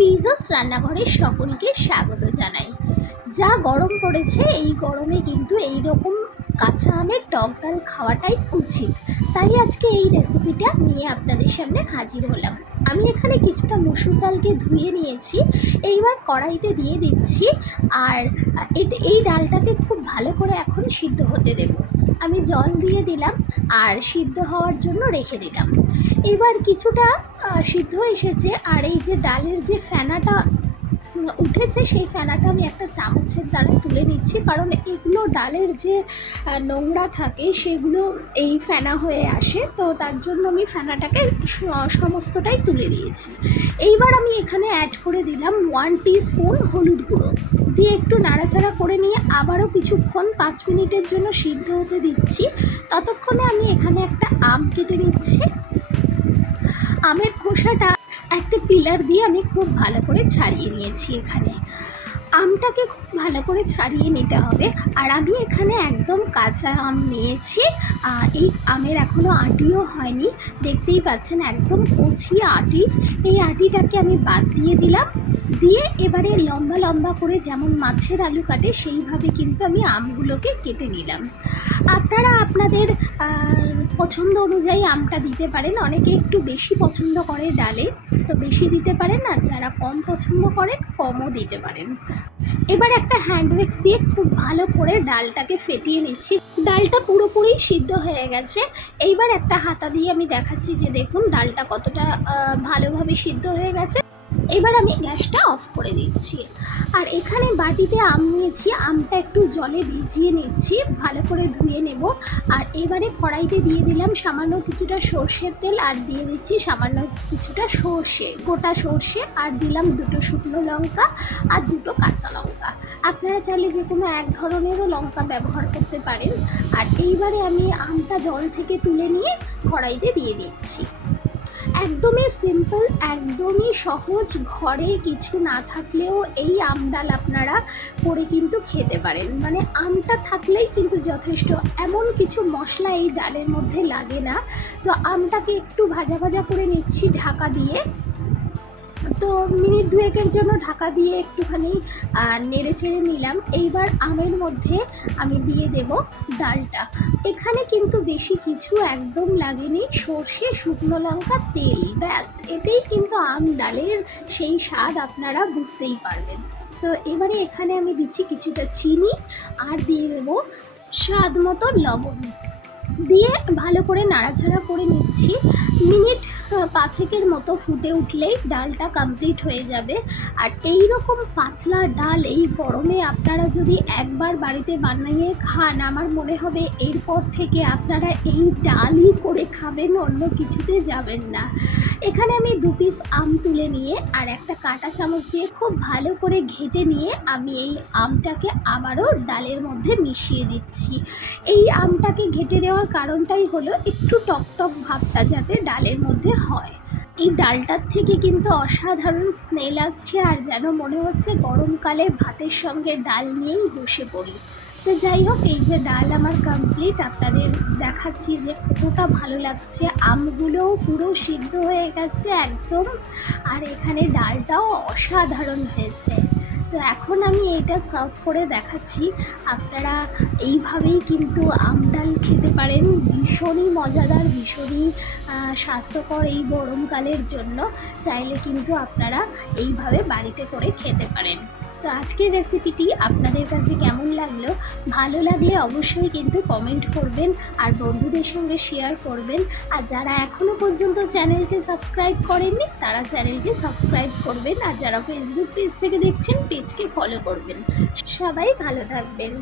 ফিজাস রান্নাঘরে সকলকে স্বাগত জানাই। যা গরম পড়েছে এই গরমে কিন্তু এই রকম কাঁচা আমের টক ডাল খাওয়াটাই উচিত। তাই আজকে এই রেসিপিটা নিয়ে আপনাদের সামনে হাজির হলাম। আমি এখানে কিছুটা মসুর ডালকে ধুয়ে নিয়েছি, এইবার কড়াইতে দিয়ে দিচ্ছি, আর এই ডালটাকে খুব ভালো করে এখন সিদ্ধ হতে দেব। আমি জল দিয়ে দিলাম, আর সিদ্ধ হওয়ার জন্য রেখে দিলাম। এবার কিছুটা সিদ্ধ এসেছে, আর এই যে ডালের যে ফেনাটা উঠেছে, সেই ফেনাটা আমি একটা চামচের দ্বারা তুলে নিচ্ছি। কারণ এগুলো ডালের যে নোংরা থাকে, সেগুলো এই ফেনা হয়ে আসে। তো তার জন্য আমি ফেনাটাকে সমস্তটাই তুলে দিয়েছি এইবার আমি এখানে অ্যাড করে দিলাম ওয়ান স্পুন হলুদ গুঁড়ো। দিয়ে একটু নাড়াচাড়া করে নিয়ে আবারও কিছুক্ষণ পাঁচ মিনিটের জন্য সিদ্ধ হতে দিচ্ছি। ততক্ষণে আমি এখানে একটা আম কেটে নিচ্ছি। আমের খোসাটা একটা পিলার দিয়ে আমি খুব ভালো করে ছাড়িয়ে নিয়েছি এখানে। আমটাকে খুব ভালো করে ছাড়িয়ে নিতে হবে। আর আমি এখানে একদম কাঁচা আম নিয়েছি। এই আমের এখনও আটিও হয়নি। দেখতেই পাচ্ছেন একদম কচি আটি। এই আটিটাকে আমি বাদ দিয়ে দিলাম। দিয়ে এবারে লম্বা লম্বা করে যেমন মাছের আলু কাটে, সেইভাবে কিন্তু আমি আমগুলোকে কেটে নিলাম। আপনারা আপনাদের পছন্দ অনুযায়ী আমটা দিতে পারেন। অনেকে একটু বেশি পছন্দ করে ডালে। তো বেশি দিতে পারেন আর যারা কম পছন্দ করেন, কমও দিতে পারেন। এবার একটা হ্যান্ড মিক্স দিয়ে খুব ভালো করে ডালটাকে ফেটিয়ে নিচ্ছি। ডালটা পুরোপুরি সিদ্ধ হয়ে গেছে। এইবার একটা হাতা দিয়ে আমি দেখাচ্ছি যে দেখুন, ডালটা কতটা ভালোভাবে সিদ্ধ হয়ে গেছে। এবার আমি গ্যাসটা অফ করে দিচ্ছি। আর এখানে বাটিতে আম নিয়েছি, আমটা একটু জলে ভিজিয়ে নিচ্ছি, ভালো করে ধুয়ে নেব। আর এবারে কড়াইতে দিয়ে দিলাম সামান্য কিছুটা সর্ষের তেল, আর দিয়ে দিচ্ছি সামান্য কিছুটা সর্ষে, গোটা সর্ষে, আর দিলাম দুটো শুকনো লঙ্কা আর দুটো কাঁচা লঙ্কা। আপনারা চাইলে যে কোনো এক ধরনেরও লঙ্কা ব্যবহার করতে পারেন। আর এইবারে আমি আমটা জল থেকে তুলে নিয়ে কড়াইতে দিয়ে দিচ্ছি। একদমই সিম্পল একদমই সহজ, ঘরে কিছু না থাকলেও এই আমডাল আপনারা করে কিন্তু খেতে পারেন। মানে আমটা থাকলেই কিন্তু যথেষ্ট। এমন কিছু মশলা এই ডালের মধ্যে লাগে না। তো আমটাকে একটু ভাজা ভাজা করে নিচ্ছি ঢাকা দিয়ে। তো মিনিট দুয়েকের জন্য ঢাকা দিয়ে একটুখানি নেড়ে চেড়ে নিলাম। এইবার আমের মধ্যে আমি দিয়ে দেব ডালটা। এখানে কিন্তু বেশি কিছু একদম লাগেনি। সর্ষে, শুকনো লঙ্কা, তেল, ব্যাস। এতেই কিন্তু আম ডালের সেই স্বাদ আপনারা বুঝতেই পারবেন। তো এবারে এখানে আমি দিচ্ছি কিছুটা চিনি আর দিয়ে দেবো স্বাদ মতো লবণ। দিয়ে ভালো করে নাড়াচাড়া করে নিচ্ছি। মিনিট পাঁচেকের মতো ফুটে উঠলেই ডালটা কমপ্লিট হয়ে যাবে। আর এই রকম পাতলা ডাল এই গরমে আপনারা যদি একবার বাড়িতে বানিয়ে খান, আমার মনে হবে এরপর থেকে আপনারা এই ডালই করে খাবেন, অন্য কিছুতে যাবেন না। এখানে আমি দু পিস আম তুলে নিয়ে আর একটা কাঁটা চামচ দিয়ে খুব ভালো করে ঘেটে নিয়ে আমি এই আমটাকে আবারও ডালের মধ্যে মিশিয়ে দিচ্ছি। এই আমটাকে ঘেটে নেওয়ার কারণটাই হলো একটু টক টক ভাবটা যাতে ডালের মধ্যে হয়। এই ডালটার থেকে কিন্তু অসাধারণ স্মেল আসছে আর যেন মনে হচ্ছে গরমকালে ভাতের সঙ্গে ডাল নিয়েই বসে পড়ি। তো যাই হোক, এই যে ডাল আমার কমপ্লিট আপনাদের দেখাচ্ছি যে কতটা ভালো লাগছে। আমগুলোও পুরো সিদ্ধ হয়ে গেছে একদম। আর এখানে ডালটাও অসাধারণ হয়েছে। তো এখন আমি এটা সার্ভ করে দেখাচ্ছি। আপনারা এইভাবেই কিন্তু আমডাল খেতে পারেন। ভীষণই মজাদার, ভীষণই স্বাস্থ্যকর এই গরমকালের জন্য। চাইলে কিন্তু আপনারা এইভাবে বাড়িতে করে খেতে পারেন। তো আজকের রেসিপিটি আপনাদের কাছে কেমন লাগল? ভালো লাগলে অবশ্যই কিন্তু কমেন্ট করবেন আর বন্ধুদের সঙ্গে শেয়ার করবেন। আর যারা এখনও পর্যন্ত চ্যানেলকে সাবস্ক্রাইব করেননি, তারা চ্যানেলকে সাবস্ক্রাইব করবেন। আর যারা ফেসবুক পেজ থেকে দেখছেন পেজকে ফলো করবেন। সবাই ভালো থাকবেন।